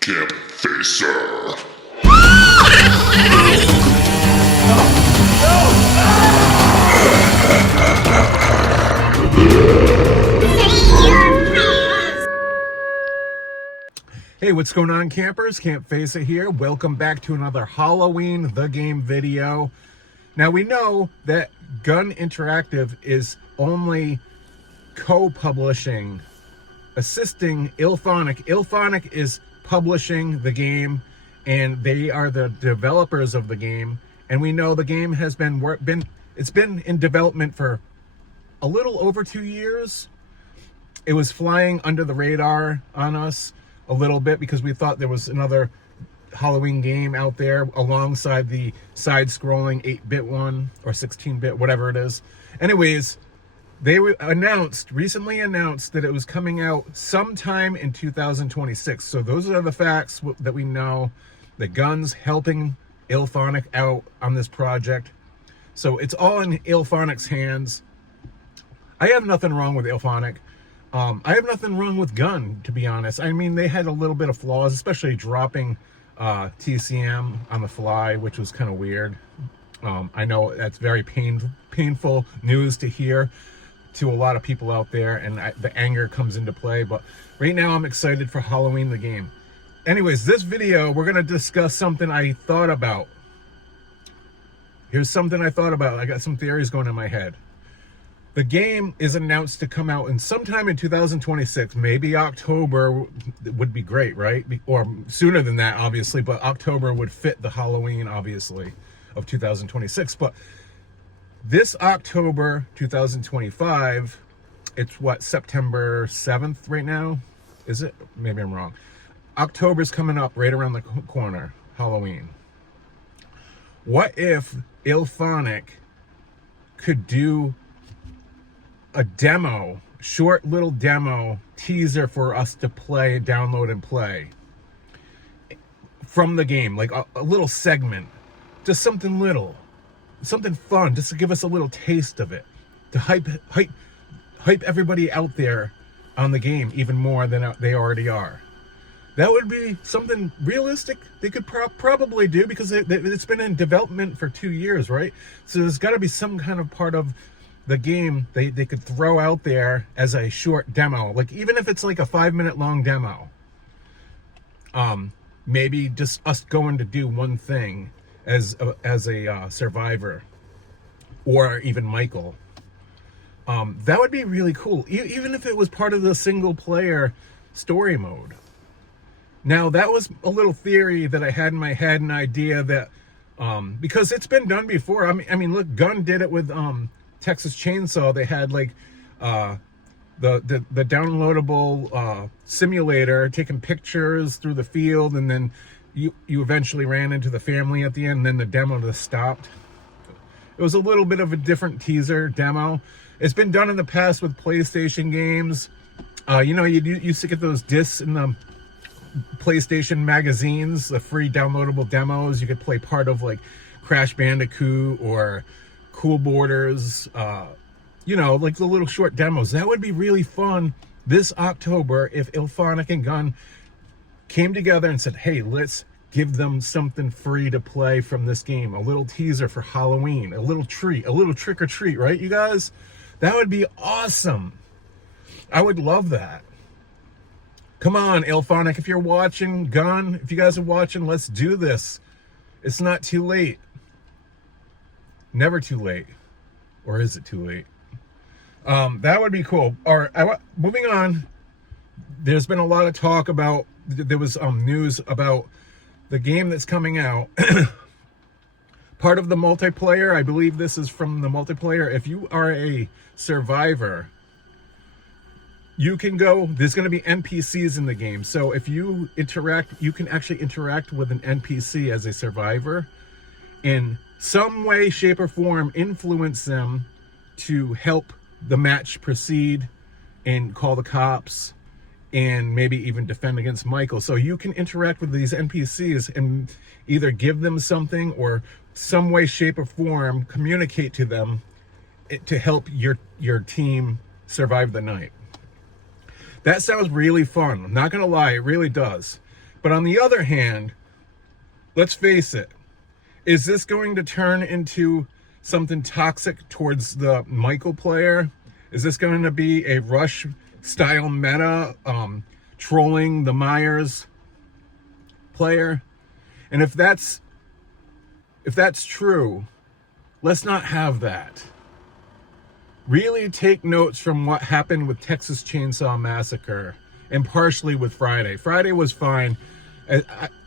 Camp Facer. Hey, what's going on, campers? Camp Facer here. Welcome back to another Halloween the Game video. Now, we know that Gun Interactive is only co-publishing, assisting IllFonic. IllFonic is publishing the game, and they are the developers of the game. And we know the game has been in development for a little over 2 years. It was flying under the radar on us a little bit because we thought there was another Halloween game out there alongside the side-scrolling 8-bit one or 16-bit, whatever it is. Anyways, they recently announced that it was coming out sometime in 2026. So those are the facts that we know. The Gun's helping IllFonic out on this project. So it's all in IllFonic's hands. I have nothing wrong with IllFonic. I have nothing wrong with Gun, to be honest. I mean, they had a little bit of flaws, especially dropping TCM on the fly, which was kind of weird. I know that's very painful news to hear to a lot of people out there, and the anger comes into play. But right now, I'm excited for Halloween the game. Anyways, this video, we're going to discuss something I thought about. Here's something I thought about. I got some theories going in my head. The game is announced to come out in sometime in 2026. Maybe October would be great, right? Or sooner than that, obviously, but October would fit the Halloween, obviously, of 2026. But this October 2025, it's what, September 7th right now? Is it? Maybe I'm wrong. October's coming up right around the corner, Halloween. What if IllFonic could do a demo, short little demo teaser for us to play, download and play from the game, like a little segment, just something little, something fun, just to give us a little taste of it, to hype everybody out there on the game even more than they already are. That would be something realistic they could probably do, because it's been in development for 2 years, right? So there's got to be some kind of part of the game they could throw out there as a short demo, like even if it's like a 5-minute long demo. Maybe just us going to do one thing as a survivor, or even Michael. That would be really cool, even if it was part of the single player story mode. Now, that was a little theory that I had in my head, an idea that because it's been done before. I mean, look, Gun did it with Texas Chainsaw. They had like the downloadable simulator, taking pictures through the field, and then you eventually ran into the family at the end, and then the demo just stopped. It was a little bit of a different teaser demo. It's been done in the past with PlayStation games. You know, you used to get those discs in the PlayStation magazines, the free downloadable demos. You could play part of like Crash Bandicoot or Cool Borders, you know, like the little short demos. That would be really fun this October if IllFonic and Gun came together and said, hey, let's give them something free to play from this game. A little teaser for Halloween, a little treat, a little trick or treat, right, you guys? That would be awesome. I would love that. Come on, IllFonic, if you're watching, Gun, if you guys are watching, let's do this. It's not too late. Never too late. Or is it too late? That would be cool. All right, moving on. There's been a lot of talk about, there was news about the game that's coming out. Part of the multiplayer, I believe this is from the multiplayer. If you are a survivor, you can go, there's going to be NPCs in the game. So if you interact, you can actually interact with an NPC as a survivor, in some way, shape, or form, influence them to help the match proceed and call the cops and maybe even defend against Michael. So you can interact with these NPCs and either give them something or some way, shape, or form communicate to them to help your team survive the night. That sounds really fun. I'm not gonna lie, it really does. But on the other hand, let's face it, is this going to turn into something toxic towards the Michael player? Is this going to be a Rush style meta, trolling the Myers player? And if that's true, let's not have that. Really take notes from what happened with Texas Chainsaw Massacre, and partially with Friday. Friday was fine.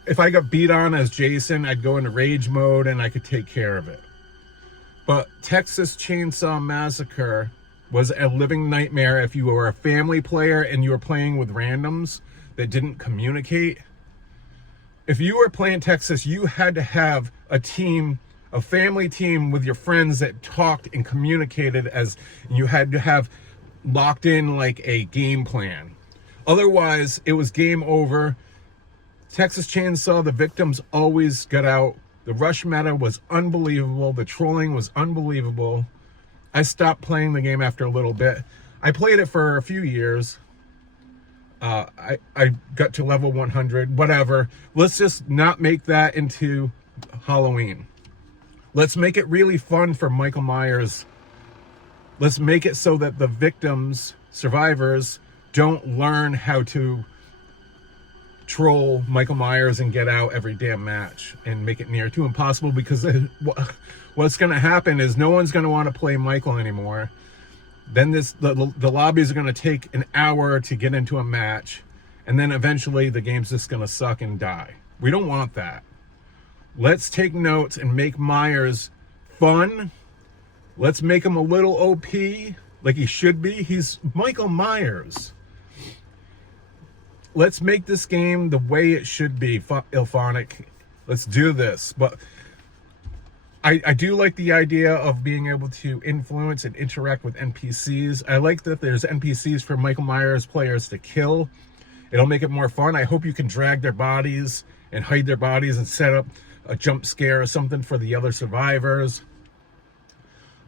If I got beat on as Jason, I'd go into rage mode and I could take care of it. But Texas Chainsaw Massacre was a living nightmare if you were a family player and you were playing with randoms that didn't communicate. If you were playing Texas, you had to have a team, a family team with your friends that talked and communicated, as you had to have locked in like a game plan. Otherwise, it was game over. Texas Chainsaw, the victims always got out. The Rush meta was unbelievable. The trolling was unbelievable. I stopped playing the game after a little bit. I played it for a few years. I got to level 100, whatever. Let's just not make that into Halloween. Let's make it really fun for Michael Myers. Let's make it so that the victims, survivors, don't learn how to troll Michael Myers and get out every damn match and make it near to impossible, because what's going to happen is no one's going to want to play Michael anymore. Then the lobbies are going to take an hour to get into a match, and then eventually the game's just going to suck and die. We don't want that. Let's take notes and make Myers fun. Let's make him a little OP like he should be. He's Michael Myers. Let's make this game the way it should be, IllFonic. Let's do this. But I do like the idea of being able to influence and interact with NPCs. I like that there's NPCs for Michael Myers players to kill. It'll make it more fun. I hope you can drag their bodies and hide their bodies and set up a jump scare or something for the other survivors.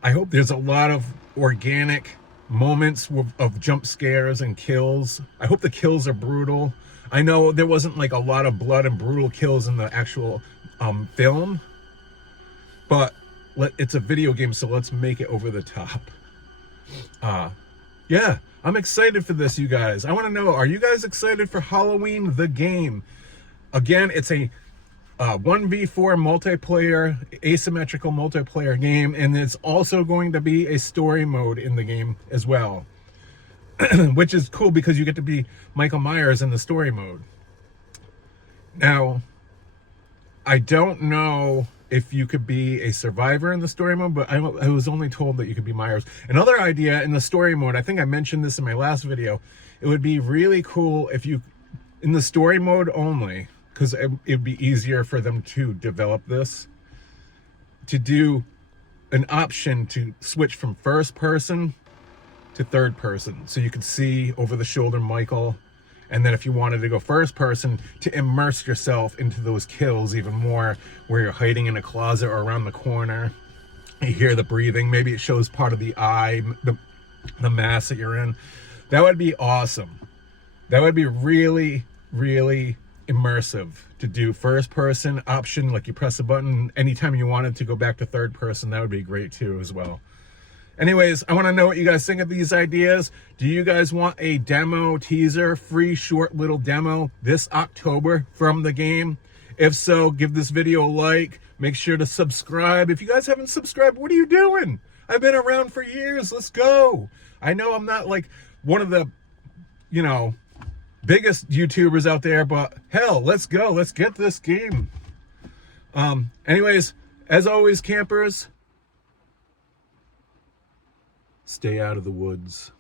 I hope there's a lot of organic moments of jump scares and kills. I hope the kills are brutal. I know there wasn't like a lot of blood and brutal kills in the actual film, but it's a video game, so let's make it over the top. Yeah, I'm excited for this, you guys. I want to know, are you guys excited for Halloween the game? Again, it's a 1v4 multiplayer, asymmetrical multiplayer game, and it's also going to be a story mode in the game as well. Which is cool because you get to be Michael Myers in the story mode. Now, I don't know if you could be a survivor in the story mode, but I was only told that you could be Myers. Another idea in the story mode, I think I mentioned this in my last video, it would be really cool if you, in the story mode only, because it'd be easier for them to develop this, to do an option to switch from first person to third person, so you could see over the shoulder Michael, and then if you wanted to go first person, to immerse yourself into those kills even more, where you're hiding in a closet or around the corner, you hear the breathing, maybe it shows part of the eye, the mask that you're in. That would be awesome. That would be really, really immersive to do first person option, like you press a button anytime you wanted to go back to third person. That would be great too as well. Anyways, I want to know what you guys think of these ideas. Do you guys want a demo teaser, free short little demo this October from the game? If so, give this video a like. Make sure to subscribe. If you guys haven't subscribed, what are you doing? I've been around for years. Let's go. I know I'm not like one of the, biggest YouTubers out there, but hell, let's go. Let's get this game. Anyways, as always, campers, stay out of the woods.